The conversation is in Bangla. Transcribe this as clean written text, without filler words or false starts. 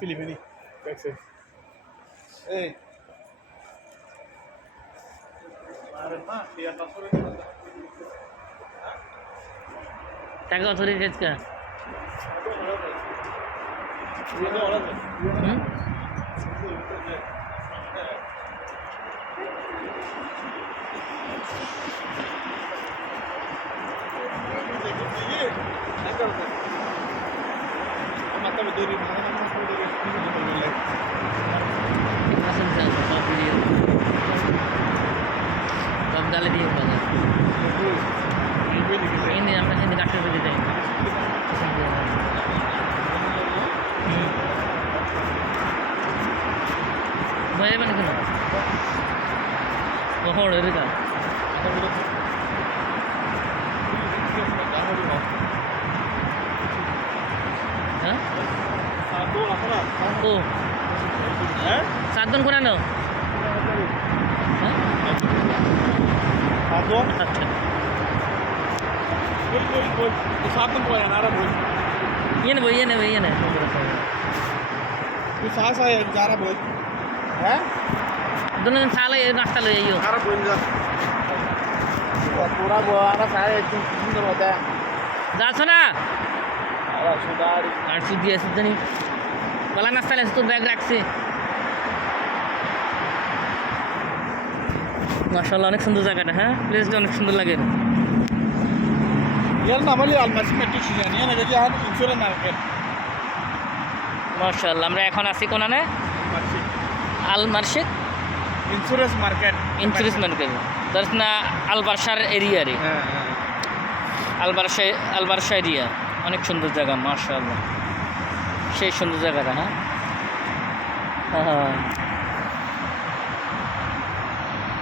Filipini. টাকা authority রেটকা Kali dia banget. Ini apa sih dikasih begitu ini? Boleh mana kena? Oh, ada juga. Hah? Satu apa? Oh. Satu kurang no? Hah? Satu? Boy. Satu boy, nara boy. Iya nih. Itu saya nara boy. Hah? Dono salah ya nasta lo ya. Nara boy enggak. Pura boy, nara saya itu sudah ada. Jaso na? Sudah ada. আর সুদি আছে জানি বলা নাস্তা আছে তোর ব্যাগ রাখছে মাশাআল্লাহ অনেক সুন্দর জায়গাটা হ্যাঁ প্লেসটা অনেক সুন্দর লাগে এর নাম হলো আলমাসি মেট্রো স্টেশন এখানে গেলে আর ইন্স্যুরেন্স মার্কেট মাশাআল্লাহ আমরা এখন আছি কোনানে আল মার্শেদ ইন্স্যুরেন্স মার্কেট দর্শনা আল বারশার এরিয়া রে হ্যাঁ আল বারশা এরিয়া অনেক সুন্দর জায়গা মাশাআল্লাহ সেই সুন্দর জায়গাটা হ্যাঁ হ্যাঁ